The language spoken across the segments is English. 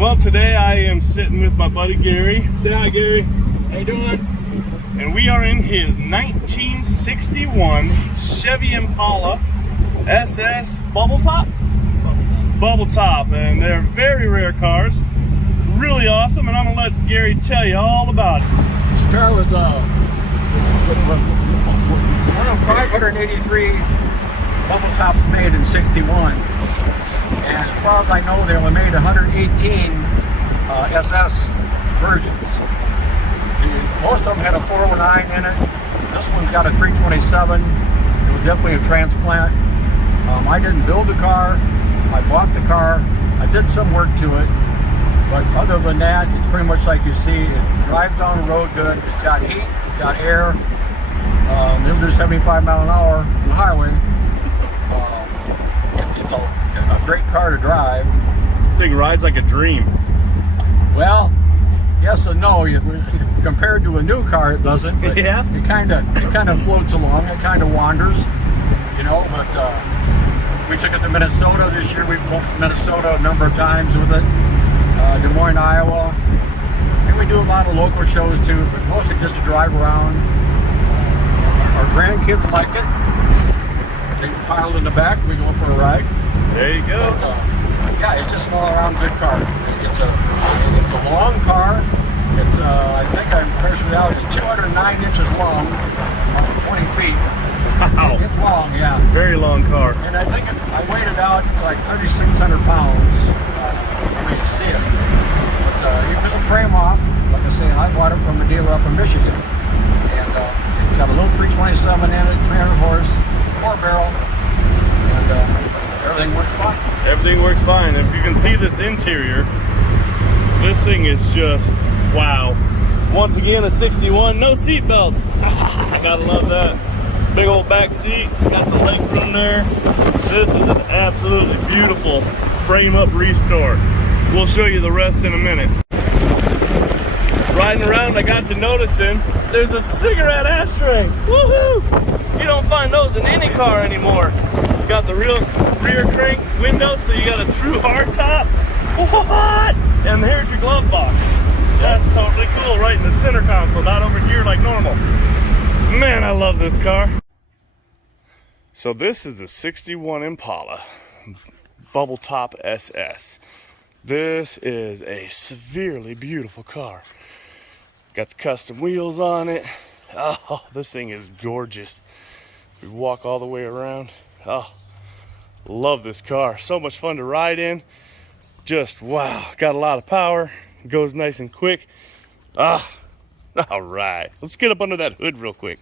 Well, today I am sitting with my buddy Gary. Say hi, Gary. How you doing? And we are in his 1961 Chevy Impala SS Bubble Top. Bubble Top, and they're very rare cars. Really awesome, and I'm gonna let Gary tell you all about it. Start with one of 583 bubble tops made in '61, and as far as I know, they only made 118 SS versions. Most of them had a 409 in it. This one's got a 327. It was definitely a transplant. I didn't build the car. I bought the car. I did some work to it. But other than that, it's pretty much like you see. It drives down the road good. It's got heat, it's got air. It'll do 75 miles an hour on the highway. It's a great car to drive. This thing rides like a dream. Well, yes and no. Compared to a new car, it doesn't. But Yeah. It kind of floats along. It kind of wanders, you know. But we took it to Minnesota this year. We've been to Minnesota a number of times with it. Des Moines, Iowa. And we do a lot of local shows too, but mostly just to drive around. Our grandkids like it. They piled in the back, we go for a ride. There you go. But, yeah, it's just an all-around good car. It's a long car. It's I think I measured it out. It's 209 inches long, 20 feet. Wow. It's long, yeah. Very long car. And I think I weighed it out. It's like 3,600 pounds. I mean, you see it. But you took the frame off. Like I say, I bought it from a dealer up in Michigan. And it's got a little 327 in it, 300 horse, 4-barrel, and everything works fine. Everything works fine. If you can see this interior, this thing is just wow. Once again, a 61, no seat belts. Gotta love that. Big old back seat, got some leg room there. This is an absolutely beautiful frame up restore. We'll show you the rest in a minute. Riding around, I got to noticing there's a cigarette ashtray. Woohoo! You don't find those in any car anymore. Got the real rear crank window, so you got a true hard top. What? And here's your glove box. That's totally cool, right in the center console, not over here like normal. Man, I love this car. So this is the 61 Impala Bubble Top SS. This is a severely beautiful car. Got the custom wheels on it. Oh, this thing is gorgeous. We walk all the way around. Oh, love this car. So much fun to ride in. Just wow, got a lot of power. Goes nice and quick. Ah, all right. Let's get up under that hood real quick.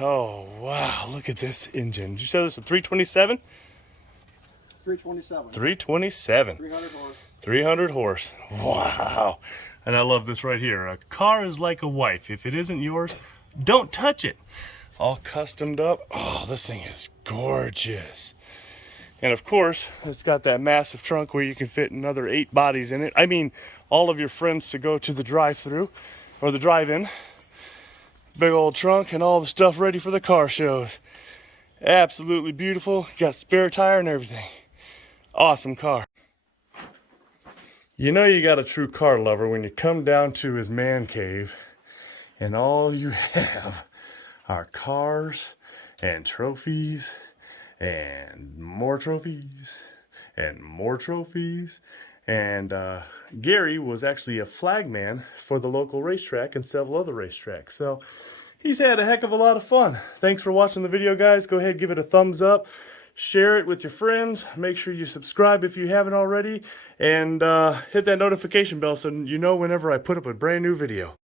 Oh, wow. Look at this engine. Did you say this is a 327? 327. 327. 300 horse. 300 horse. Wow. And I love this right here. A car is like a wife. If it isn't yours, don't touch it. All customed up. Oh, this thing is gorgeous. And of course, it's got that massive trunk where you can fit another 8 bodies in it. I mean, all of your friends to go to the drive-through or the drive-in. Big old trunk and all the stuff ready for the car shows. Absolutely beautiful. Got spare tire and everything. Awesome car. You know you got a true car lover when you come down to his man cave and all you have are cars and trophies and more trophies and more trophies. And Gary was actually a flagman for the local racetrack and several other racetracks. So he's had a heck of a lot of fun. Thanks for watching the video, guys. Go ahead, give it a thumbs up. Share it with your friends. Make sure you subscribe if you haven't already. And hit that notification bell so you know whenever I put up a brand new video.